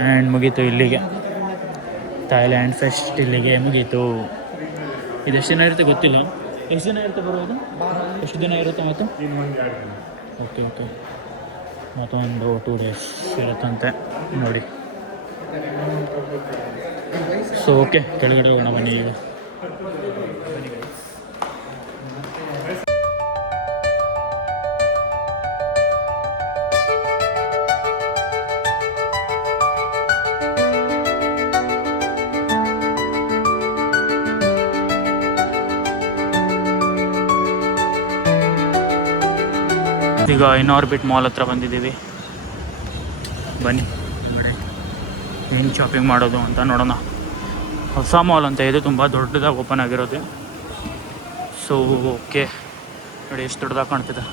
ಆ್ಯಂಡ್ ಮುಗೀತು ಇಲ್ಲಿಗೆ, ಥೈಲ್ಯಾಂಡ್ ಫೆಸ್ಟ್ ಇಲ್ಲಿಗೆ ಮುಗೀತು. ಇದು ಎಷ್ಟು ದಿನ ಇರುತ್ತೆ ಗೊತ್ತಿಲ್ಲ. ಎಷ್ಟು ದಿನ ಇರುತ್ತೆ ಬರೋದು? ಎಷ್ಟು ದಿನ ಇರುತ್ತೆ ಮತ್ತು? ಓಕೆ ಓಕೆ, ಮತ್ತೊಂದು 2 days ಇರುತ್ತಂತೆ ನೋಡಿ. ಸೊ ಓಕೆ, ಕೆಳಗಡೆ ಹೋಗೋಣ ಬನ್ನಿ ಈಗ. ಈಗ ಇನ್ಆರ್ಬಿಟ್ ಮಾಲ್ ಹತ್ರ ಬಂದಿದ್ದೀವಿ. ಬನ್ನಿ ನೋಡಿ ಏನು ಶಾಪಿಂಗ್ ಮಾಡೋದು ಅಂತ ನೋಡೋಣ. ಹೊಸ ಮಾಲ್ ಅಂತ ಇದು, ತುಂಬ ದೊಡ್ಡದಾಗಿ ಓಪನ್ ಆಗಿರೋದು. ಸೊ ಓಕೆ, ನೋಡಿ ಎಷ್ಟು ದೊಡ್ಡದಾಗಿ ಕಾಣ್ತಿದೆ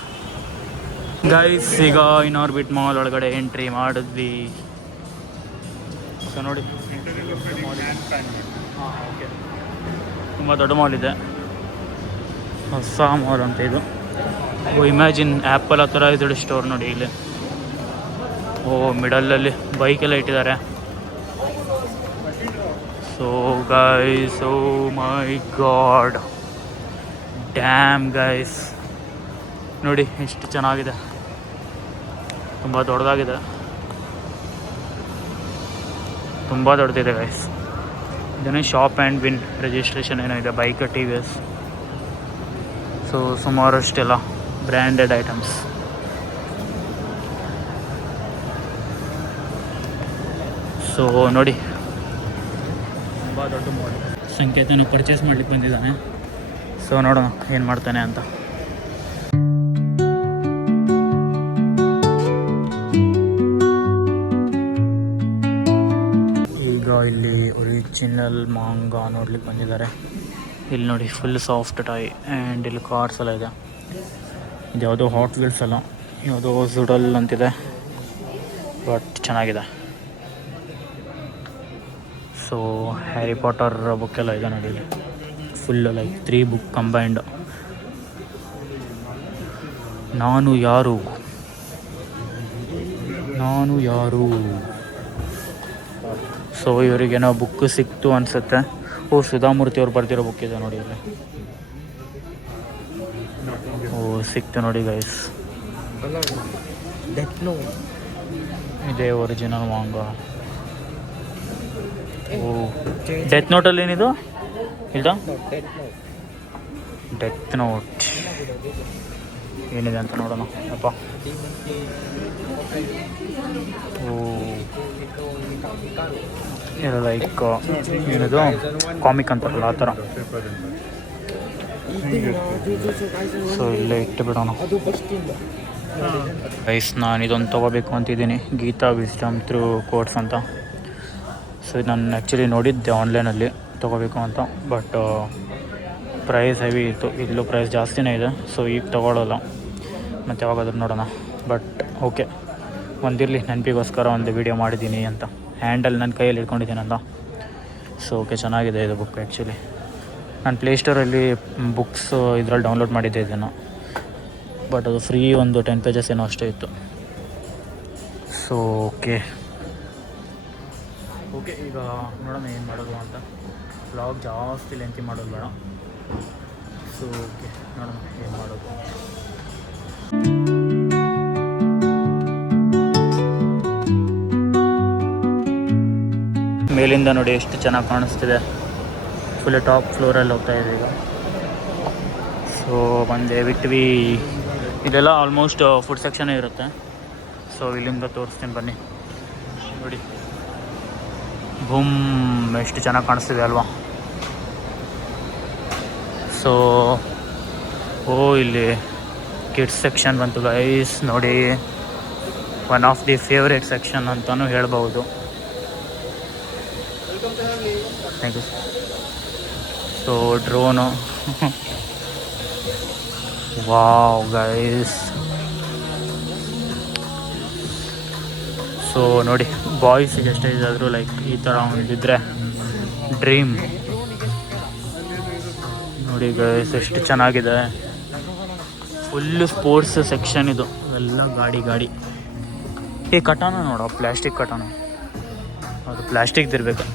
ಗೈಸ್. ಈಗ ಇನ್ಆರ್ಬಿಟ್ ಮಾಲ್ ಒಳಗಡೆ ಎಂಟ್ರಿ ಮಾಡಿದ್ವಿ. ಸೊ ನೋಡಿ, ಹಾಂ ಓಕೆ, ತುಂಬ ದೊಡ್ಡ ಮಾಲ್ ಇದೆ, ಹೊಸ ಮಾಲ್ ಅಂತ ಇದು. ಇಮ್ಯಾಜಿನ್ ಆ್ಯಪಲ್ ಅಥರೈಸ್ಡ್ ಸ್ಟೋರ್ ನೋಡಿ ಇಲ್ಲಿ. ಓ, ಮಿಡಲಲ್ಲಿ ಬೈಕೆಲ್ಲ ಇಟ್ಟಿದ್ದಾರೆ. ಸೊ ಗೈಸ್, ಓ ಮೈ ಗಾಡ್, ಡ್ಯಾಮ್ ಗೈಸ್, ನೋಡಿ ಎಷ್ಟು ಚೆನ್ನಾಗಿದೆ, ತುಂಬ ದೊಡ್ಡದಾಗಿದೆ, ತುಂಬ ದೊಡ್ಡದಿದೆ ಗೈಸ್. ಇದನ್ನೇ ಶಾಪ್ ಆ್ಯಂಡ್ ವಿನ್ ರಿಜಿಸ್ಟ್ರೇಷನ್ ಏನೋ ಇದೆ, bike, T V S. So ಸುಮಾರಷ್ಟೆಲ್ಲ ಬ್ರ್ಯಾಂಡೆಡ್ ಐಟಮ್ಸ್. ಸೊ ನೋಡಿ, ತುಂಬ ದೊಡ್ಡ ಮಾಲ್. ಸಂಕೇತನ ಪರ್ಚೇಸ್ ಮಾಡ್ಲಿಕ್ಕೆ ಬಂದಿದ್ದಾನೆ. ಸೊ ನೋಡೋಣ ಏನು ಮಾಡ್ತಾನೆ ಅಂತ. ಈಗ ಇಲ್ಲಿ ಒರಿಜಿನಲ್ ಮಾಂಗಾ ನೋಡ್ಲಿಕ್ಕೆ ಬಂದಿದ್ದಾರೆ. ಇಲ್ಲಿ ನೋಡಿ ಫುಲ್ ಸಾಫ್ಟ್ ಟಾಯ್ ಆ್ಯಂಡ್ ಇಲ್ಲಿ ಕಾರ್ಸ್ ಎಲ್ಲ ಇದೆ. ಇದು ಯಾವುದೋ ಹಾಟ್ ವೀಲ್ಸ್ ಅಲ್ಲ, ಯಾವುದೋ ಜುಡಲ್ ಅಂತಿದೆ, ಬಟ್ ಚೆನ್ನಾಗಿದೆ. ಸೊ ಹ್ಯಾರಿ ಪಾಟರ್ ಬುಕ್ ಎಲ್ಲ ಇದೆ ನೋಡಿ ಇಲ್ಲಿ. Full like 3 book combined. ನಾನು ಯಾರು. ಸೊ ಇವರಿಗೇನೋ ಬುಕ್ ಸಿಕ್ತು ಅನಿಸುತ್ತೆ. ಸುಧಾಮೂರ್ತಿ ಅವ್ರು ಬರ್ದಿರೋ ಬುಕ್ ಇದೆ ನೋಡಿ ಇಲ್ಲಿ. ಸಿಕ್ತು ನೋಡಿ ಗೈಸ್. ಇದೇ ಒರಿಜಿನಲ್ ಮಾಂಗಾ. ಡೆತ್ ನೋಟಲ್ಲಿ ಏನಿದು ಇಲ್ಲ, ಡೆತ್ ನೋಟ್ ಏನಿದೆ ಅಂತ ನೋಡೋಣ ಅಪ್ಪ. ಇದು ಲೈಕ್ ಏನಿದು ಕಾಮಿಕ್ ಅಂತಾರಲ್ಲ ಆ ಥರ. ಸೊ ಇಲ್ಲೇ ಇಟ್ಟು ಬಿಡೋಣ ಗೈಸ್. ನಾನು ಇದೊಂದು ತೊಗೋಬೇಕು ಅಂತಿದ್ದೀನಿ, ಗೀತಾ ವಿಸ್ಡಮ್ ಥ್ರೂ ಕೋಟ್ಸ್ ಅಂತ. ಸೊ ಇದು ನಾನು ಆ್ಯಕ್ಚುಲಿ ನೋಡಿದ್ದೆ ಆನ್ಲೈನಲ್ಲಿ ತೊಗೋಬೇಕು ಅಂತ, ಬಟ್ ಪ್ರೈಸ್ ಹೆವಿ ಇತ್ತು. ಇಲ್ಲೂ ಪ್ರೈಸ್ ಜಾಸ್ತಿನೇ ಇದೆ. ಸೊ ಈಗ ತೊಗೊಳ್ಳೋಲ್ಲ, ಮತ್ತು ಯಾವಾಗಾದ್ರೂ ನೋಡೋಣ. ಬಟ್ ಓಕೆ, ಒಂದಿರಲಿ ನೆನಪಿಗೋಸ್ಕರ ಒಂದು ವಿಡಿಯೋ ಮಾಡಿದ್ದೀನಿ ಅಂತ. ಹ್ಯಾಂಡಲ್ ನನ್ನ ಕೈಯಲ್ಲಿ ಇಟ್ಕೊಂಡಿದ್ದೀನಲ್ಲ. ಸೊ ಓಕೆ, ಚೆನ್ನಾಗಿದೆ ಇದು ಬುಕ್. ಆ್ಯಕ್ಚುಲಿ ನಾನು ಪ್ಲೇಸ್ಟೋರಲ್ಲಿ ಬುಕ್ಸ್ ಇದರಲ್ಲಿ ಡೌನ್ಲೋಡ್ ಮಾಡಿದ್ದೆ ಇದನ್ನು, ಬಟ್ ಅದು ಫ್ರೀ ಒಂದು 10 pages ಏನೋ ಅಷ್ಟೇ ಇತ್ತು. ಸೊ ಓಕೆ, ಈಗ ನೋಡೋಣ ಏನು ಮಾಡೋದು ಅಂತ. ವ್ಲಾಗ್ ಜಾಸ್ತಿ ಲೆಂತಿ ಮಾಡೋದು ಬೇಡ. ಸೊ ಓಕೆ, ನೋಡೋಣ ಏನು ಮಾಡೋದು. ಮೇಲಿಂದ ನೋಡಿ ಎಷ್ಟು ಚೆನ್ನಾಗಿ ಕಾಣಿಸ್ತಿದೆ. ಫುಲ್ ಟಾಪ್ ಫ್ಲೋರಲ್ಲಿ ಹೋಗ್ತಾ ಇದೆ ಈಗ. ಸೊ ಬಂದೆ ಬಿಟ್ವಿ. ಇದೆಲ್ಲ ಆಲ್ಮೋಸ್ಟ್ ಫುಡ್ ಸೆಕ್ಷನೇ ಇರುತ್ತೆ. ಸೊ ಇಲ್ಲಿಂದ ತೋರಿಸ್ತೀನಿ ಬನ್ನಿ. ನೋಡಿ ಬೂಮ್, ಎಷ್ಟು ಚೆನ್ನಾಗಿ ಕಾಣಿಸ್ತಿದೆ ಅಲ್ವಾ. ಸೊ ಇಲ್ಲಿ ಕಿಡ್ಸ್ ಸೆಕ್ಷನ್ ಬಂತು ಗೈಸ್. ನೋಡಿ, one of the favourite section ಅಂತಲೂ ಹೇಳ್ಬೋದು. Thank you. So drone, wow guys. So ನೋಡಿ, ಬಾಯ್ಸಿಗೆ ಎಷ್ಟೇ ಇದಾದರೂ ಲೈಕ್ ಈ ಥರ ಒಂದಿದ್ರೆ ಡ್ರೀಮ್. ನೋಡಿ ಗೈಸ್ ಎಷ್ಟು ಚೆನ್ನಾಗಿದೆ. ಫುಲ್ಲು ಸ್ಪೋರ್ಟ್ಸ್ ಸೆಕ್ಷನ್ ಇದು. ಎಲ್ಲ ಗಾಡಿ. ಕಟಾನ ನೋಡೋ, ಪ್ಲ್ಯಾಸ್ಟಿಕ್ ಕಟಾನ. ಅದು ಪ್ಲ್ಯಾಸ್ಟಿಕ್ದಿರ್ಬೇಕು.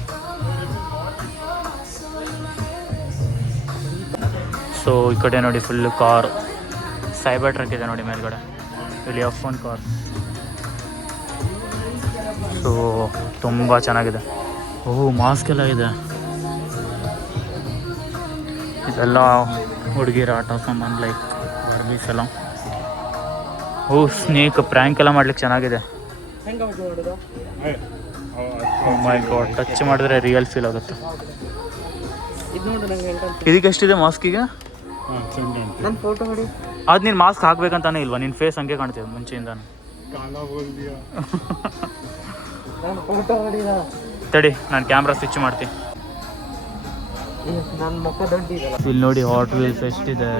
ಸೊ ಈ ಕಡೆ ನೋಡಿ ಫುಲ್ಲು ಕಾರ್. ಸೈಬರ್ ಟ್ರಕ್ ಇದೆ ನೋಡಿ ಮೇಲ್ಗಡೆ. ಇಲ್ಲಿ F1 ಕಾರ್. ಸೊ ತುಂಬ ಚೆನ್ನಾಗಿದೆ. ಮಾಸ್ಕ್ ಎಲ್ಲ ಇದೆ. ಇದೆಲ್ಲ ಹುಡುಗಿರ ಆಟ ಸಾಮಾನು, ಲೈಕ್ ಬಾರ್ಬೀಸ್ ಎಲ್ಲ. ಸ್ನೇಕ್ ಪ್ರ್ಯಾಂಕ್ ಎಲ್ಲ ಮಾಡ್ಲಿಕ್ಕೆ ಚೆನ್ನಾಗಿದೆ. ಮೈ ಗಾಡ್, ಟಚ್ ಮಾಡಿದ್ರೆ ರಿಯಲ್ ಫೀಲ್ ಆಗುತ್ತೆ. ಇದಕ್ಕೆ ಎಷ್ಟಿದೆ ಮಾಸ್ಕಿಗೆ? ಅದು ನೀನು ಮಾಸ್ಕ್ ಹಾಕ್ಬೇಕಂತಾನೆ ಇಲ್ವಾ? ನಿನ್ನ ಫೇಸ್ ಹಂಗೆ ಕಾಣ್ತಿದೆ ಮುಂಚೆಯಿಂದ. ತಡಿ, ನಾನು ಕ್ಯಾಮ್ರಾ ಸ್ವಿಚ್ ಮಾಡ್ತೀನಿ. ಇಲ್ಲಿ ನೋಡಿ ಹಾಟ್ ವೀಲ್ಸ್ ಎಷ್ಟಿದೆ.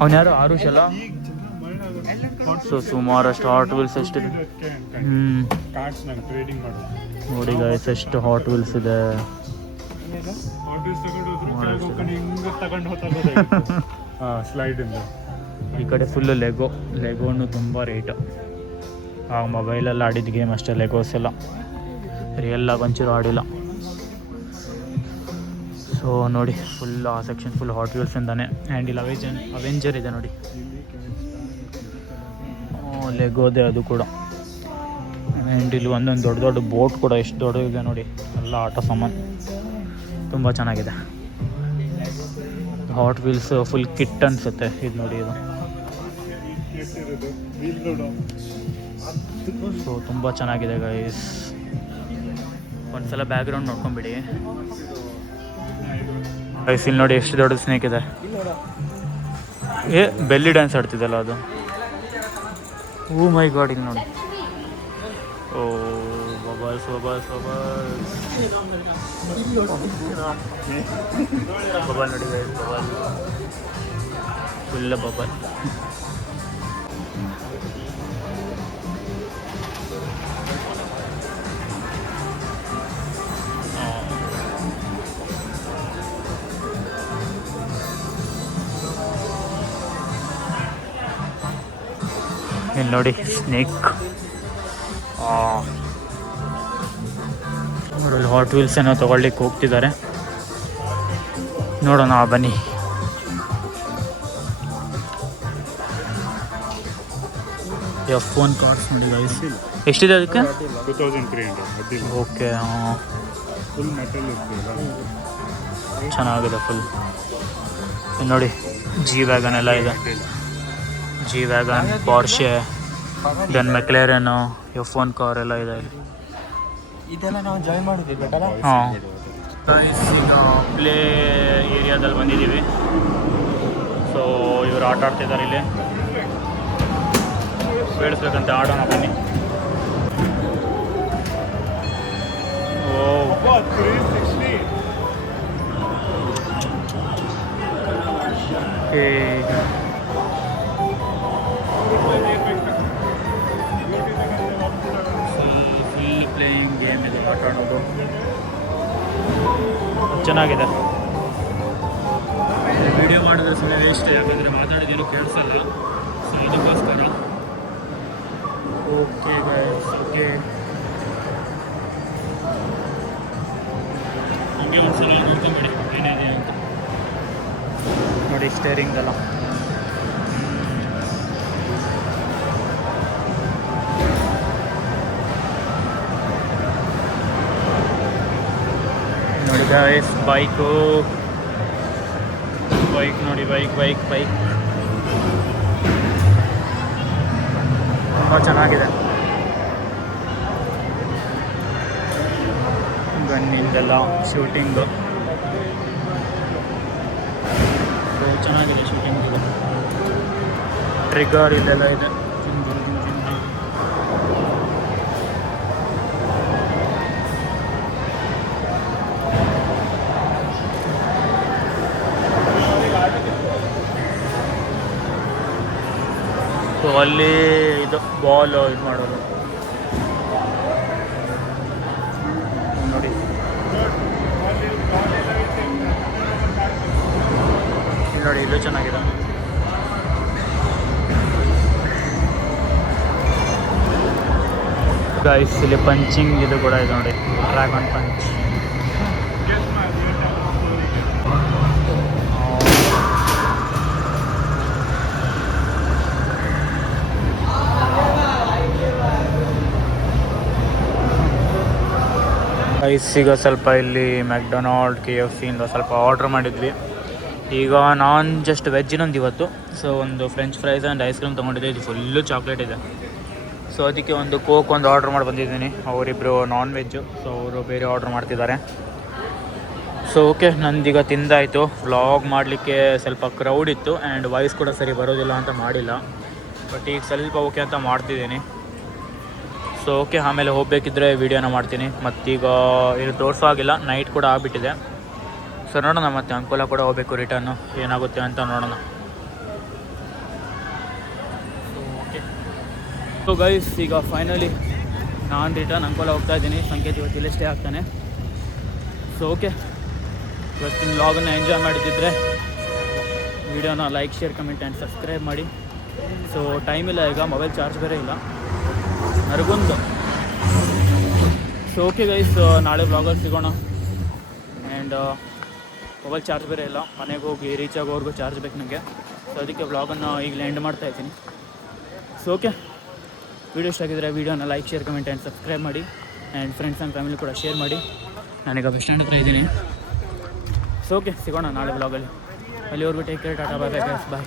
ಅವನು ಯಾರು ಆರುಷ್ ಅಲ್ಲ? ಸೊ ಸುಮಾರಷ್ಟು ಹಾಟ್ ವೀಲ್ಸ್ ಎಷ್ಟಿದೆ. ನೋಡಿ ಗೈಸ್ ಎಷ್ಟು ಹಾಟ್ ವೀಲ್ಸ್ ಇದೆ. ಈ ಕಡೆ ಫುಲ್ಲು ಲೆಗೋನು ತುಂಬ ರೇಟು. ಆಗ ಮೊಬೈಲಲ್ಲಿ ಆಡಿದ ಗೇಮ್ ಅಷ್ಟೇ, ಲೆಗೋಸ್ ಎಲ್ಲ ರಿಯಲ್ಲಾಗಿ ಒಂಚೂರು ಆಡಿಲ್ಲ. ಸೊ ನೋಡಿ ಫುಲ್ ಆ ಸೆಕ್ಷನ್ ಫುಲ್ ಹಾಟ್ ವೀಲ್ಸ್ ಇಂದಾನೆ. ಆ್ಯಂಡ್ ಇಲ್ಲಿ ಅವೆಂಜರ್ ಇದೆ ನೋಡಿ, ಲೆಗೋದೆ ಅದು ಕೂಡ. ಆ್ಯಂಡ್ ಇಲ್ಲಿ ಒಂದೊಂದು ದೊಡ್ಡ ದೊಡ್ಡ ಬೋಟ್ ಕೂಡ ಎಷ್ಟು ದೊಡ್ಡದಿದೆ ನೋಡಿ. ಎಲ್ಲ ಆಟ ಸಾಮಾನು ತುಂಬ ಚೆನ್ನಾಗಿದೆ. ಹಾಟ್ ವೀಲ್ಸ್ ಫುಲ್ ಕಿಟ್ ಅನಿಸುತ್ತೆ ಇದು ನೋಡಿ ಇದು. ಸೊ ತುಂಬ ಚೆನ್ನಾಗಿದೆ ಗೈಸ್. ಒಂದ್ಸಲ ಬ್ಯಾಕ್ಗ್ರೌಂಡ್ ನೋಡ್ಕೊಂಬಿಡಿ ಗೈಸ್. ಇಲ್ಲಿ ನೋಡಿ ಎಷ್ಟು ದೊಡ್ಡ ಸ್ನೇಕ್ ಇದೆ. ಬೆಲ್ಲಿ ಡ್ಯಾನ್ಸ್ ಆಡ್ತಿದ್ದಲ್ಲ ಅದು. ಓ ಮೈ ಗಾಡ್, ಇಲ್ಲಿ ನೋಡಿ. ಓ ಬಬಲ್ಸ್ ಬಬಲ್ಸ್ ಬಬಲ್ಸ್ ಬಬಲ್ ನೋಡಿ ಗೈಸ್, ಬಬಲ್ ಫುಲ್ ಬಬಲ್. ಇಲ್ಲಿ ನೋಡಿ ಸ್ನೇಕ್. ಅವರಲ್ಲಿ ಹಾಟ್ ವೀಲ್ಸ್ ಏನೋ ತೊಗೊಳ್ಲಿಕ್ಕೆ ಹೋಗ್ತಿದ್ದಾರೆ. ನೋಡೋಣ ಬನ್ನಿ. F1 ಕಾರ್ಸ್ ನೋಡಿ ಗೈಸ್. ಎಷ್ಟಿದೆ ಅದಕ್ಕೆ? 2300. ಓಕೆ, ಫುಲ್ ಮೆಟಲ್ ಇರ್ತದೆ. ಚೆನ್ನಾಗಿದೆ ಫುಲ್. ನೋಡಿ ಜಿ ವ್ಯಾಗನ್ ಎಲ್ಲ ಇದೆ. ಜಿ ವ್ಯಾಗನ್, ಪಾರ್ಷೆ, ದೆನ್ ಮೆಕ್ಲೇರನ್ನು, F1 ಕಾರ್ ಎಲ್ಲ ಇದೆ ಇಲ್ಲಿ. ಇದೆಲ್ಲ ನಾವು ಜಾಯಿನ್ ಮಾಡಿದ್ದೀವಿ. ಹಾಂ ಗೈಸ್, ಈಗ ಪ್ಲೇ ಏರಿಯಾದಲ್ಲಿ ಬಂದಿದ್ದೀವಿ. ಸೊ ಇವರು ಆಟ ಆಡ್ತಿದ್ದಾರೆ ಇಲ್ಲಿ. ಬೇಡಿಸ್ಬೇಕಂತ ಆಡೋಣ ಬನ್ನಿ. ಓ 360. ಫುಲ್ ಪ್ಲೇಯಿಂಗ್ ಗೇಮ್ ಇದು, ಆಟ ಆಡೋದು ಚೆನ್ನಾಗಿದೆ. ವಿಡಿಯೋ ಮಾಡಿದ್ರೆ ಸುಮ್ಮನೆ ವೇಸ್ಟ್, ಯಾಕಂದರೆ ಮಾತಾಡಿದೇನು ಕೇಳಿಸಲ್ಲ. ಸೊ ಇದಕ್ಕೋಸ್ಕರ ಓಕೆ ಗೈಸ್. ಓಕೆ, ಹಂಗೆ ಒಂದ್ಸಲ ನೋಡ್ಕೊಂಬೇಡಿ ಏನಿದೆ ಅಂತ. ನೋಡಿ ಸ್ಟೇರಿಂಗ್ ಎಲ್ಲ ನೋಡಿ ಗೈಸ್. ಬೈಕ್ ನೋಡಿ, ಬೈಕ್ ತುಂಬ ಚೆನ್ನಾಗಿದೆ. ಗನ್ನಿಂದೆಲ್ಲ ಶೂಟಿಂಗು ಚೆನ್ನಾಗಿದೆ. ಶೂಟಿಂಗ್ ಇದು ಟ್ರಿಗರ್ ಇಲ್ಲೆಲ್ಲ ಇದೆ. ಸೊ ಅಲ್ಲಿ ಇದು ಬಾಲ್ ಇದು ಮಾಡೋದು ನೋಡಿ. ನೋಡಿ ಇದು ಚೆನ್ನಾಗಿದೆ. ಗೈಸ್ ಇಲ್ಲಿ ಪಂಚಿಂಗ್ ಇದು ಕೂಡ ಇದೆ ನೋಡಿ, ಡ್ರ್ಯಾಗನ್ ಪಂಚ್. ಗೈಸ್ ಈಗ ಸ್ವಲ್ಪ ಇಲ್ಲಿ ಮ್ಯಾಕ್ಡೊನಾಲ್ಡ್, KFC ಇಂದ ಸ್ವಲ್ಪ ಆರ್ಡ್ರ್ ಮಾಡಿದ್ವಿ. ಈಗ ನಾನು ಜಸ್ಟ್ ವೆಜ್ ಇನ್ನೊಂದು ಇವತ್ತು. ಸೊ ಒಂದು French fries and ice cream ತೊಗೊಂಡಿದ್ದೆ. ಇದು ಫುಲ್ಲು ಚಾಕ್ಲೇಟ್ ಇದೆ. ಸೊ ಅದಕ್ಕೆ ಒಂದು ಕೋಕ್ ಒಂದು ಆರ್ಡ್ರ್ ಮಾಡಿ ಬಂದಿದ್ದೀನಿ. ಅವರಿಬ್ಬರು ನಾನ್ ವೆಜ್ಜು, ಸೊ ಅವರು ಬೇರೆ ಆರ್ಡ್ರ್ ಮಾಡ್ತಿದ್ದಾರೆ. ಸೊ ಓಕೆ, ನಂದೀಗ ತಿಂದಾಯಿತು. ವ್ಲಾಗ್ ಮಾಡಲಿಕ್ಕೆ ಸ್ವಲ್ಪ ಕ್ರೌಡ್ ಇತ್ತು ಆ್ಯಂಡ್ ವಾಯ್ಸ್ ಕೂಡ ಸರಿ ಬರೋದಿಲ್ಲ ಅಂತ ಮಾಡಿಲ್ಲ. ಬಟ್ ಈಗ ಸ್ವಲ್ಪ ಓಕೆ ಅಂತ ಮಾಡ್ತಿದ್ದೀನಿ. ಸೊ ಓಕೆ, ಆಮೇಲೆ ಹೋಗಬೇಕಿದ್ರೆ ವೀಡಿಯೋನ ಮಾಡ್ತೀನಿ. ಮತ್ತೀಗ ಇದು ತೋರಿಸೋ ಆಗಿಲ್ಲ, ನೈಟ್ ಕೂಡ ಆಗಿಬಿಟ್ಟಿದೆ. ಸೊ ನೋಡೋಣ, ಮತ್ತೆ ಅಂಕೋಲ ಕೂಡ ಹೋಗಬೇಕು ರಿಟರ್ನು, ಏನಾಗುತ್ತೆ ಅಂತ ನೋಡೋಣ. ಸೊ ಗೈಸ್ ಈಗ ಫೈನಲಿ ನಾನು ರಿಟರ್ನ್ ಅಂಕೋಲ ಹೋಗ್ತಾ ಇದ್ದೀನಿ. ಸಂಕೇತ್ ಇವತ್ತಿಲ್ಲೇ ಸ್ಟೇ ಆಗ್ತಾನೆ. ಸೊ ಓಕೆ, ಇವತ್ತಿನ ವ್ಲಾಗನ್ನು ಎಂಜಾಯ್ ಮಾಡಿದ್ದಿದ್ರೆ ವಿಡಿಯೋನ like, share, comment and subscribe ಮಾಡಿ. ಸೊ ಟೈಮ್ ಇಲ್ಲ, ಈಗ ಮೊಬೈಲ್ ಚಾರ್ಜ್ ಬೇರೆ ಇಲ್ಲ ನರಗೊಂದು. ಸೊ ಓಕೆ ಗೈಸ್, ನಾಳೆ ವ್ಲಾಗಲ್ಲಿ ಸಿಗೋಣ. ಆ್ಯಂಡ್ ಮೊಬೈಲ್ ಚಾರ್ಜ್ ಬೇರೆ ಇಲ್ಲ, ಮನೆಗೆ ಹೋಗಿ ರೀಚ್ ಆಗೋವರೆಗೂ ಚಾರ್ಜ್ ಬೇಕು ನನಗೆ. ಸೊ ಅದಕ್ಕೆ ವ್ಲಾಗನ್ನು ಈಗಲೇ ಎಂಡ್ ಮಾಡ್ತಾಯಿದ್ದೀನಿ. ಸೊ ಓಕೆ, ವೀಡಿಯೋ ಇಷ್ಟ ಆಗಿದ್ದರೆ ವೀಡಿಯೋನ like, share, comment and subscribe ಮಾಡಿ. ಆ್ಯಂಡ್ ಫ್ರೆಂಡ್ಸ್ ಆ್ಯಂಡ್ ಫ್ಯಾಮಿಲಿ ಕೂಡ ಶೇರ್ ಮಾಡಿ. ನಾನೀಗ ಬಸ್ ಸ್ಟ್ಯಾಂಡ್ ಹತ್ರ ಇದ್ದೀನಿ. ಸೊ ಓಕೆ, ಸಿಗೋಣ ನಾಳೆ ವ್ಲಾಗಲ್ಲಿ. ಅಲ್ಲಿವರೆಗೂ ಟೇಕ್ ಕೇರ್, ಟಾಟಾ, ಬಾಯ್ ಬಾಯ್.